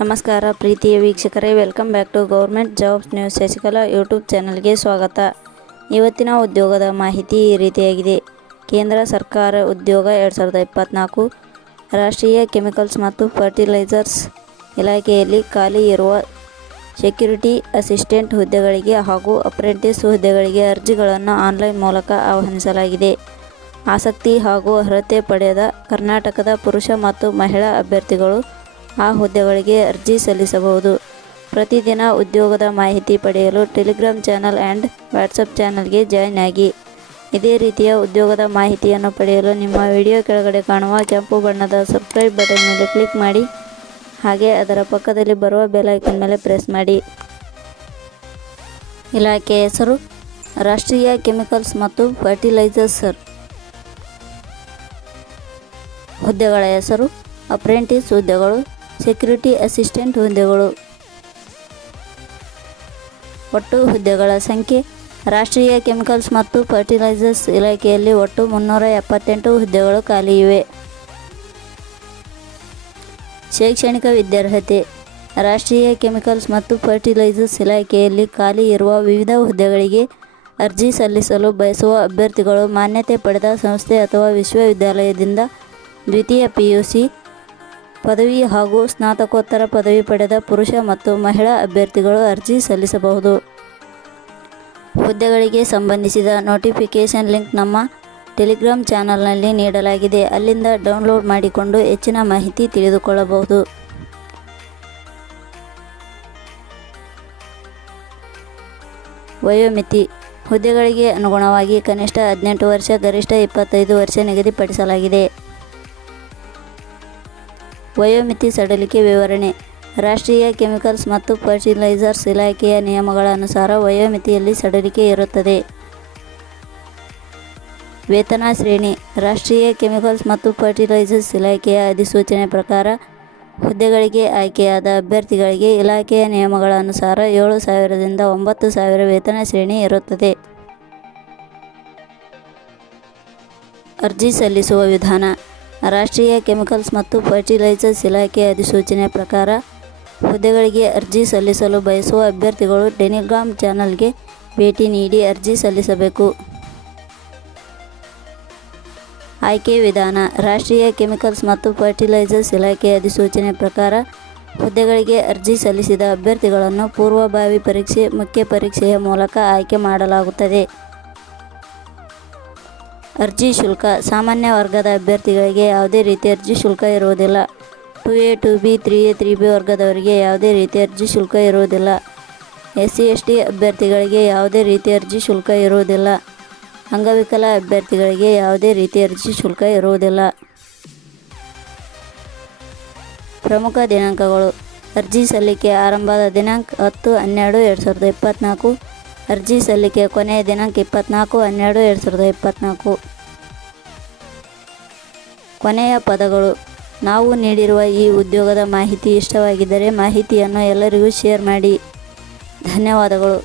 ನಮಸ್ಕಾರ ಪ್ರೀತಿಯ ವೀಕ್ಷಕರೇ, welcome back to government jobs news Shashikala YouTube ಚಾನಲ್ಗೆ ಸ್ವಾಗತ. ಇವತ್ತಿನ ಉದ್ಯೋಗದ ಮಾಹಿತಿ ಈ ರೀತಿಯಾಗಿದೆ. ಕೇಂದ್ರ ಸರ್ಕಾರ ಉದ್ಯೋಗ 2024 ರಾಷ್ಟ್ರೀಯ ಕೆಮಿಕಲ್ಸ್ ಮತ್ತು ಫರ್ಟಿಲೈಸರ್ಸ್ ಇಲಾಖೆಯಲ್ಲಿ ಖಾಲಿ ಇರುವ ಸೆಕ್ಯೂರಿಟಿ ಅಸಿಸ್ಟೆಂಟ್ ಹುದ್ದೆಗಳಿಗೆ ಹಾಗೂ ಅಪ್ರೆಂಟಿಸ್ ಹುದ್ದೆಗಳಿಗೆ ಅರ್ಜಿಗಳನ್ನು ಆನ್ಲೈನ್ ಮೂಲಕ ಆಹ್ವಾನಿಸಲಾಗಿದೆ. ಆಸಕ್ತಿ ಹಾಗೂ ಅರ್ಹತೆ ಪಡೆದ ಕರ್ನಾಟಕದ ಪುರುಷ ಮತ್ತು ಮಹಿಳಾ ಅಭ್ಯರ್ಥಿಗಳು ಆ ಹುದ್ದೆಗಳಿಗೆ ಅರ್ಜಿ ಸಲ್ಲಿಸಬಹುದು. ಪ್ರತಿದಿನ ಉದ್ಯೋಗದ ಮಾಹಿತಿ ಪಡೆಯಲು ಟೆಲಿಗ್ರಾಮ್ ಚಾನಲ್ ಆ್ಯಂಡ್ ವಾಟ್ಸಪ್ ಚಾನಲ್ಗೆ ಜಾಯ್ನ್ ಆಗಿ. ಇದೇ ರೀತಿಯ ಉದ್ಯೋಗದ ಮಾಹಿತಿಯನ್ನು ಪಡೆಯಲು ನಿಮ್ಮ ವಿಡಿಯೋ ಕೆಳಗಡೆ ಕಾಣುವ ಕೆಂಪು ಬಣ್ಣದ ಸಬ್ಸ್ಕ್ರೈಬ್ ಬಟನ್ ಮೇಲೆ ಕ್ಲಿಕ್ ಮಾಡಿ, ಹಾಗೆ ಅದರ ಪಕ್ಕದಲ್ಲಿ ಬರುವ ಬೆಲ್ ಐಕಾನ್ ಮೇಲೆ ಪ್ರೆಸ್ ಮಾಡಿ. ಇಲಾಖೆ ಹೆಸರು ರಾಷ್ಟ್ರೀಯ ಕೆಮಿಕಲ್ಸ್ ಮತ್ತು ಫರ್ಟಿಲೈಸರ್ಸ್. ಹುದ್ದೆಗಳ ಹೆಸರು ಅಪ್ರೆಂಟಿಸ್ ಹುದ್ದೆಗಳು, ಸೆಕ್ಯೂರಿಟಿ ಅಸಿಸ್ಟೆಂಟ್ ಹುದ್ದೆಗಳು. ಒಟ್ಟು ಹುದ್ದೆಗಳ ಸಂಖ್ಯೆ ರಾಷ್ಟ್ರೀಯ ಕೆಮಿಕಲ್ಸ್ ಮತ್ತು ಫರ್ಟಿಲೈಸರ್ಸ್ ಇಲಾಖೆಯಲ್ಲಿ ಒಟ್ಟು 378 ಹುದ್ದೆಗಳು ಖಾಲಿ ಇವೆ. ಶೈಕ್ಷಣಿಕ ವಿದ್ಯಾರ್ಹತೆ ರಾಷ್ಟ್ರೀಯ ಕೆಮಿಕಲ್ಸ್ ಮತ್ತು ಫರ್ಟಿಲೈಸರ್ಸ್ ಇಲಾಖೆಯಲ್ಲಿ ಖಾಲಿ ಇರುವ ವಿವಿಧ ಹುದ್ದೆಗಳಿಗೆ ಅರ್ಜಿ ಸಲ್ಲಿಸಲು ಬಯಸುವ ಅಭ್ಯರ್ಥಿಗಳು ಮಾನ್ಯತೆ ಪಡೆದ ಸಂಸ್ಥೆ ಅಥವಾ ವಿಶ್ವವಿದ್ಯಾಲಯದಿಂದ ದ್ವಿತೀಯ PUC ಪದವಿ ಹಾಗೂ ಸ್ನಾತಕೋತ್ತರ ಪದವಿ ಪಡೆದ ಪುರುಷ ಮತ್ತು ಮಹಿಳಾ ಅಭ್ಯರ್ಥಿಗಳು ಅರ್ಜಿ ಸಲ್ಲಿಸಬಹುದು. ಹುದ್ದೆಗಳಿಗೆ ಸಂಬಂಧಿಸಿದ ನೋಟಿಫಿಕೇಷನ್ ಲಿಂಕ್ ನಮ್ಮ ಟೆಲಿಗ್ರಾಮ್ ಚಾನಲ್ನಲ್ಲಿ ನೀಡಲಾಗಿದೆ. ಅಲ್ಲಿಂದ ಡೌನ್ಲೋಡ್ ಮಾಡಿಕೊಂಡು ಹೆಚ್ಚಿನ ಮಾಹಿತಿ ತಿಳಿದುಕೊಳ್ಳಬಹುದು. ವಯೋಮಿತಿ ಹುದ್ದೆಗಳಿಗೆ ಅನುಗುಣವಾಗಿ ಕನಿಷ್ಠ 18 ವರ್ಷ, ಗರಿಷ್ಠ 25 ವರ್ಷ ನಿಗದಿಪಡಿಸಲಾಗಿದೆ. ವಯೋಮಿತಿ ಸಡಿಲಿಕೆ ವಿವರಣೆ ರಾಷ್ಟ್ರೀಯ ಕೆಮಿಕಲ್ಸ್ ಮತ್ತು ಫರ್ಟಿಲೈಸರ್ಸ್ ಇಲಾಖೆಯ ನಿಯಮಗಳ ಅನುಸಾರ ವಯೋಮಿತಿಯಲ್ಲಿ ಸಡಿಲಿಕೆ ಇರುತ್ತದೆ. ವೇತನ ಶ್ರೇಣಿ ರಾಷ್ಟ್ರೀಯ ಕೆಮಿಕಲ್ಸ್ ಮತ್ತು ಫರ್ಟಿಲೈಸರ್ಸ್ ಇಲಾಖೆಯ ಅಧಿಸೂಚನೆ ಪ್ರಕಾರ ಹುದ್ದೆಗಳಿಗೆ ಆಯ್ಕೆಯಾದ ಅಭ್ಯರ್ಥಿಗಳಿಗೆ ಇಲಾಖೆಯ ನಿಯಮಗಳ ಅನುಸಾರ 7,000 ದಿಂದ 9,000 ವೇತನ ಶ್ರೇಣಿ ಇರುತ್ತದೆ. ಅರ್ಜಿ ಸಲ್ಲಿಸುವ ವಿಧಾನ ರಾಷ್ಟ್ರೀಯ ಕೆಮಿಕಲ್ಸ್ ಮತ್ತು ಫರ್ಟಿಲೈಸರ್ಸ್ ಇಲಾಖೆಯ ಅಧಿಸೂಚನೆ ಪ್ರಕಾರ ಹುದ್ದೆಗಳಿಗೆ ಅರ್ಜಿ ಸಲ್ಲಿಸಲು ಬಯಸುವ ಅಭ್ಯರ್ಥಿಗಳು ಟೆಲಿಗ್ರಾಮ್ ಚಾನಲ್ಗೆ ಭೇಟಿ ನೀಡಿ ಅರ್ಜಿ ಸಲ್ಲಿಸಬೇಕು. ಆಯ್ಕೆ ವಿಧಾನ ರಾಷ್ಟ್ರೀಯ ಕೆಮಿಕಲ್ಸ್ ಮತ್ತು ಫರ್ಟಿಲೈಸರ್ಸ್ ಇಲಾಖೆಯ ಅಧಿಸೂಚನೆ ಪ್ರಕಾರ ಹುದ್ದೆಗಳಿಗೆ ಅರ್ಜಿ ಸಲ್ಲಿಸಿದ ಅಭ್ಯರ್ಥಿಗಳನ್ನು ಪೂರ್ವಭಾವಿ ಪರೀಕ್ಷೆ, ಮುಖ್ಯ ಪರೀಕ್ಷೆಯ ಮೂಲಕ ಆಯ್ಕೆ ಮಾಡಲಾಗುತ್ತದೆ. ಅರ್ಜಿ ಶುಲ್ಕ ಸಾಮಾನ್ಯ ವರ್ಗದ ಅಭ್ಯರ್ಥಿಗಳಿಗೆ ಯಾವುದೇ ರೀತಿ ಅರ್ಜಿ ಶುಲ್ಕ ಇರುವುದಿಲ್ಲ. 2A, 2B, 3A, 3B ವರ್ಗದವರಿಗೆ ಯಾವುದೇ ರೀತಿ ಅರ್ಜಿ ಶುಲ್ಕ ಇರುವುದಿಲ್ಲ. SC/ST ಅಭ್ಯರ್ಥಿಗಳಿಗೆ ಯಾವುದೇ ರೀತಿ ಅರ್ಜಿ ಶುಲ್ಕ ಇರುವುದಿಲ್ಲ. ಅಂಗವಿಕಲ ಅಭ್ಯರ್ಥಿಗಳಿಗೆ ಯಾವುದೇ ರೀತಿ ಅರ್ಜಿ ಶುಲ್ಕ ಇರುವುದಿಲ್ಲ. ಪ್ರಮುಖ ದಿನಾಂಕಗಳು ಅರ್ಜಿ ಸಲ್ಲಿಕೆ ಆರಂಭದ ದಿನಾಂಕ 10/12/2024. ಅರ್ಜಿ ಸಲ್ಲಿಕೆ ಕೊನೆಯ ದಿನಾಂಕ 24/12/2024. ಕೊನೆಯ ಪದಗಳು ನಾವು ನೀಡಿರುವ ಈ ಉದ್ಯೋಗದ ಮಾಹಿತಿ ಇಷ್ಟವಾಗಿದ್ದರೆ ಮಾಹಿತಿಯನ್ನು ಎಲ್ಲರಿಗೂ ಶೇರ್ ಮಾಡಿ. ಧನ್ಯವಾದಗಳು.